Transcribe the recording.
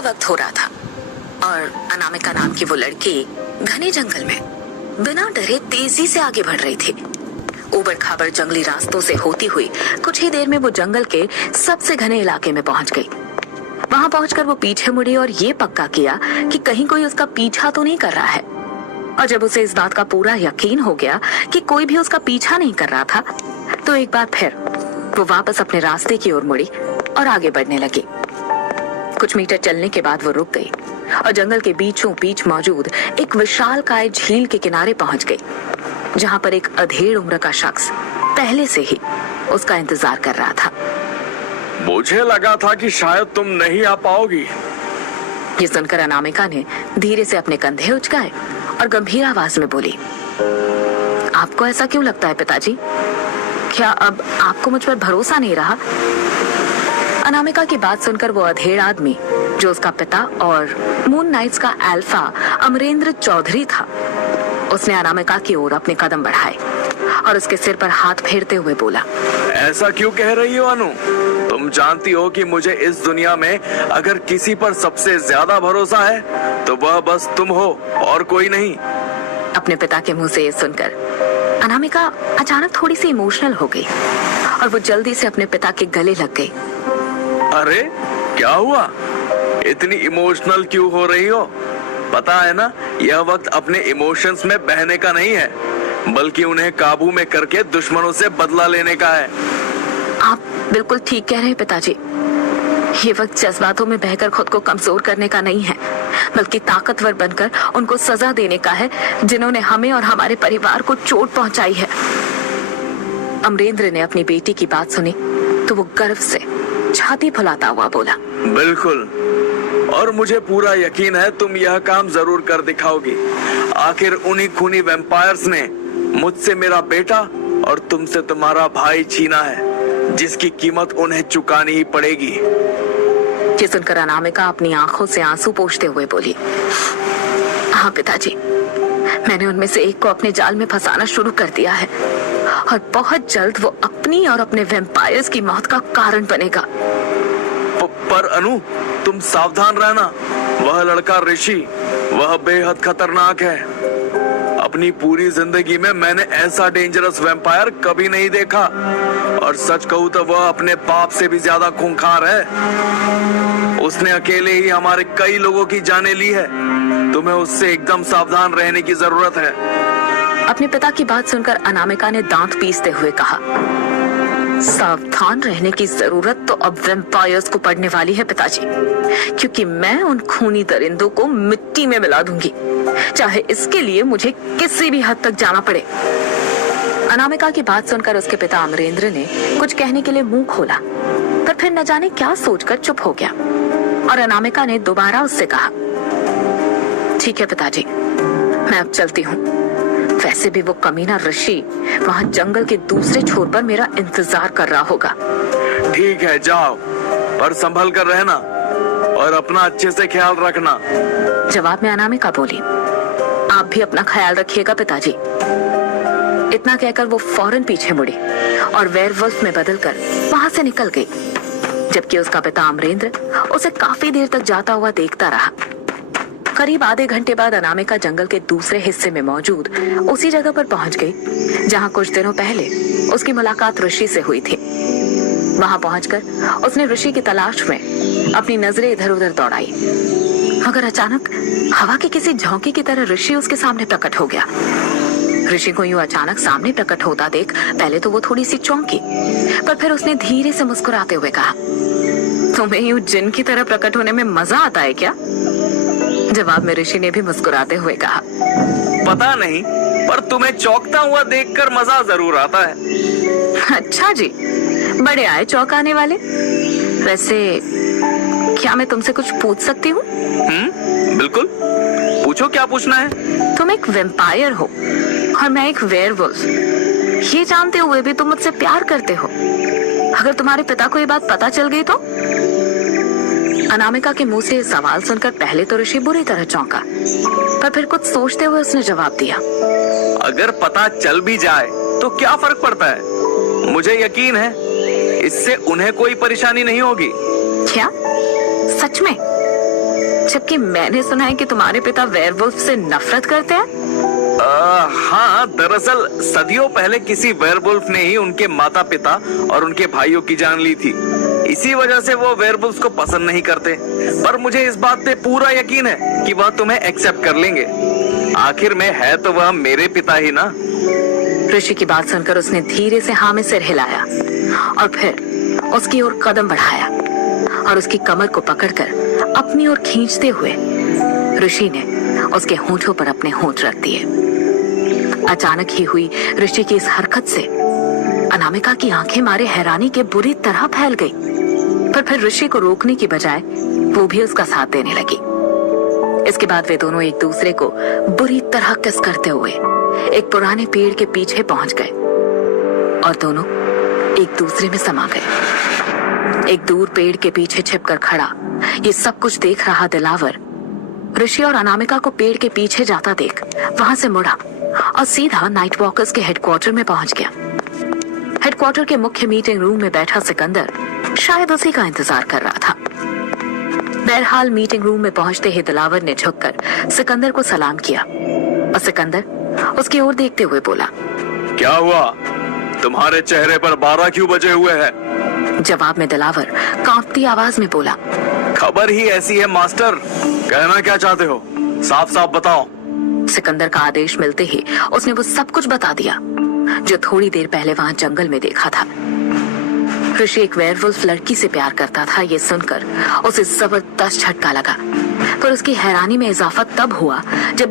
का वक्त हो रहा था और अनामिका नाम की वो लड़की घने जंगल में बिना डरे तेजी से आगे बढ़ रही थी। ऊबड़ खाबड़ जंगली रास्तों से होती हुई कुछ ही देर में वो जंगल के सबसे घने इलाके में पहुंच गई। वहां पहुंचकर वो पीछे मुड़ी और ये पक्का किया कि कहीं कोई उसका पीछा तो नहीं कर रहा है। और जब उसे इस बात का पूरा यकीन हो गया कि कोई भी उसका पीछा नहीं कर रहा था, तो एक बार फिर वो वापस अपने रास्ते की ओर मुड़ी और आगे बढ़ने लगी। कुछ मीटर चलने के बाद वो रुक गई और जंगल के बीचों बीच मौजूद एक विशालकाय झील के किनारे पहुंच गई, जहां पर एक अधेड़ उम्र का शख्स पहले से ही उसका इंतजार कर रहा था। मुझे लगा था कि शायद तुम नहीं आ पाओगी। ये सुनकर अनामिका ने धीरे से अपने कंधे उचकाए और गंभीर आवाज में बोली, आपको ऐसा क्यों लगता है पिताजी? क्या अब आपको मुझ पर भरोसा नहीं रहा? अनामिका की बात सुनकर वो अधेड़ आदमी, जो उसका पिता और मून नाइट्स का अल्फा अमरेंद्र चौधरी था, उसने अनामिका की ओर अपने कदम बढ़ाए और उसके सिर पर हाथ फेरते हुए बोला, ऐसा क्यों कह रही हो अनु? तुम जानती हो कि मुझे इस दुनिया में अगर किसी पर सबसे ज्यादा भरोसा है तो वह बस तुम हो और कोई नहीं। अपने पिता के मुंह से ये सुनकर अनामिका अचानक थोड़ी सी इमोशनल हो गई और वो जल्दी से अपने पिता के गले लग गई। अरे क्या हुआ? इतनी इमोशनल क्यों हो रही हो? पता है ना, यह वक्त अपने इमोशंस में बहने का नहीं है, बल्कि उन्हें काबू में करके दुश्मनों से बदला लेने का है। आप बिल्कुल ठीक कह रहे हैं पिताजी। ये वक्त जज्बातों में बहकर खुद को कमजोर करने का नहीं है, बल्कि ताकतवर बनकर उनको सजा देने का है जिन्होंने हमें और हमारे परिवार को चोट पहुंचाई है। अमरेंद्र ने अपनी बेटी की बात सुनी तो वो गर्व से छाती फुलाता हुआ बोला, बिल्कुल, और मुझे पूरा यकीन है तुम यह काम जरूर कर दिखाओगी। आखिर उन्हीं खूनी वैम्पायर्स ने मुझसे मेरा बेटा और तुमसे तुम्हारा भाई छीना है, जिसकी कीमत उन्हें चुकानी ही पड़ेगी। ये सुनकर अनामिका अपनी आंखों से आंसू पोंछते हुए बोली, हाँ पिताजी, मैंने उनमें से एक को अपने जाल में फंसाना शुरू कर दिया है और बहुत जल्द वो अपनी और अपने वैम्पायर्स की मौत का कारण बनेगा। पर अनु, तुम सावधान रहना। वह लड़का ऋषि, वह बेहद खतरनाक है। अपनी पूरी जिंदगी में मैंने ऐसा डेंजरस वैम्पायर कभी नहीं देखा, और सच कहूँ तो वह अपने बाप से भी ज्यादा खूंखार है। उसने अकेले ही हमारे कई लोगों की जानें ली है। तुम्हें उससे एकदम सावधान रहने की जरूरत है। अपने पिता की बात सुनकर अनामिका ने दांत पीसते हुए कहा, सावधान रहने की जरूरत तो अब वैम्पायर्स को पड़ने वाली है पिताजी, क्योंकि मैं उन खूनी दरिंदों को मिट्टी में मिला दूंगी, चाहे इसके लिए मुझे किसी भी हद तक जाना पड़े। अनामिका की बात सुनकर उसके पिता अमरेंद्र ने कुछ कहने के लिए मुंह खोला, पर फिर न जाने क्या सोचकर चुप हो गया और अनामिका ने दोबारा उससे कहा, ठीक है पिताजी, मैं अब चलती हूँ। वैसे भी वो कमीना ऋषि वहाँ जंगल के दूसरे छोर पर मेरा इंतजार कर रहा होगा। ठीक है, जाओ, पर संभल कर रहना और अपना अच्छे से ख्याल रखना। जवाब में अनामिका बोली, आप भी अपना ख्याल रखिएगा पिताजी। इतना कहकर वो फौरन पीछे मुड़ी और वेयरवुल्फ में बदलकर वहाँ से निकल गई, जबकि उसका पिता अमरेंद्र उसे काफी देर तक जाता हुआ देखता रहा। करीब आधे घंटे बाद अनामिका जंगल के दूसरे हिस्से में मौजूद उसी जगह पर पहुंच गई जहां कुछ दिनों पहले उसकी मुलाकात ऋषि से हुई थी। वहां पहुंचकर उसने ऋषि की तलाश में अपनी नजरें इधर उधर दौड़ाई, मगर अचानक हवा के किसी झोंके की तरह ऋषि उसके सामने प्रकट हो गया। ऋषि को यूं अचानक सामने प्रकट होता देख पहले तो वो थोड़ी सी चौंकी, पर फिर उसने धीरे से मुस्कुराते हुए कहा, तुम्हें यूं जिन की तरह प्रकट होने में मजा आता है क्या? जवाब में ऋषि ने भी मुस्कुराते हुए कहा, पता नहीं, पर तुम्हें चौंकता हुआ देखकर मजा जरूर आता है। अच्छा जी, बड़े आए चौंकाने वाले। वैसे क्या मैं तुमसे कुछ पूछ सकती हूँ? बिल्कुल, पूछो, क्या पूछना है? तुम एक वैम्पायर हो और मैं एक वेयरवुल्फ, ये जानते हुए भी तुम मुझसे प्यार करते हो। अगर तुम्हारे पिता को ये बात पता चल गई तो? अनामिका के मुंह से सवाल सुनकर पहले तो ऋषि बुरी तरह चौंका, पर फिर कुछ सोचते हुए उसने जवाब दिया, अगर पता चल भी जाए तो क्या फर्क पड़ता है? मुझे यकीन है इससे उन्हें कोई परेशानी नहीं होगी। क्या? सच में? जबकि मैंने सुना है कि तुम्हारे पिता वेयरवुल्फ से नफरत करते हैं। हाँ, दरअसल सदियों पहले किसी वेयरवुल्फ ने ही उनके माता पिता और उनके भाइयों की जान ली थी। इसी वजह से वो वेयरवुल्फ को पसंद नहीं करते। पर मुझे इस बात पे पूरा यकीन है कि वह तुम्हें एक्सेप्ट कर लेंगे। आखिर में है तो वह मेरे पिता ही ना। ऋषि की बात सुनकर उसने धीरे से हाँ में सिर हिलाया और फिर उसकी ओर कदम बढ़ाया और उसकी कमर को पकड़कर अपनी ओर खींचते हुए ऋषि ने उसके होंठों पर अपने होंठ रख दिए। अचानक ही हुई ऋषि की इस हरकत से अनामिका की आंखें मारे हैरानी के बुरी तरह फैल गई, पर फिर ऋषि को रोकने की बजाय वो भी उसका साथ देने लगी। इसके बाद वे दोनों एक दूसरे को बुरी तरह किस करते हुए एक पुराने पेड़ के पीछे पहुंच गए और दोनों एक दूसरे में समा गए। एक दूर पेड़ के पीछे छिपकर खड़ा ये सब कुछ देख रहा दिलावर ऋषि और अनामिका को पेड़ के पीछे जाता देख वहां से मुड़ा और सीधा नाइट वॉकर्स के हेडक्वार्टर में पहुंच गया। हेडक्वार्टर के मुख्य मीटिंग रूम में बैठा सिकंदर शायद उसी का इंतजार कर रहा था। बहरहाल मीटिंग रूम में पहुंचते ही दिलावर ने झुककर सिकंदर को सलाम किया और सिकंदर उसकी ओर देखते हुए बोला, क्या हुआ? तुम्हारे चेहरे पर 12 क्यों बजे हुए हैं? जवाब में दिलावर कांपती आवाज में बोला, खबर ही ऐसी है मास्टर। कहना क्या चाहते हो? साफ साफ बताओ। सिकंदर का आदेश मिलते ही उसने वो सब कुछ बता दिया जो थोड़ी देर पहले वहां जंगल में देखा था। ऋषि एक वेयरवुल्फ लड़की से प्यार करता था, ये सुनकर उसे जबरदस्त झटका लगा, पर उसकी हैरानी में इजाफा तब हुआ जब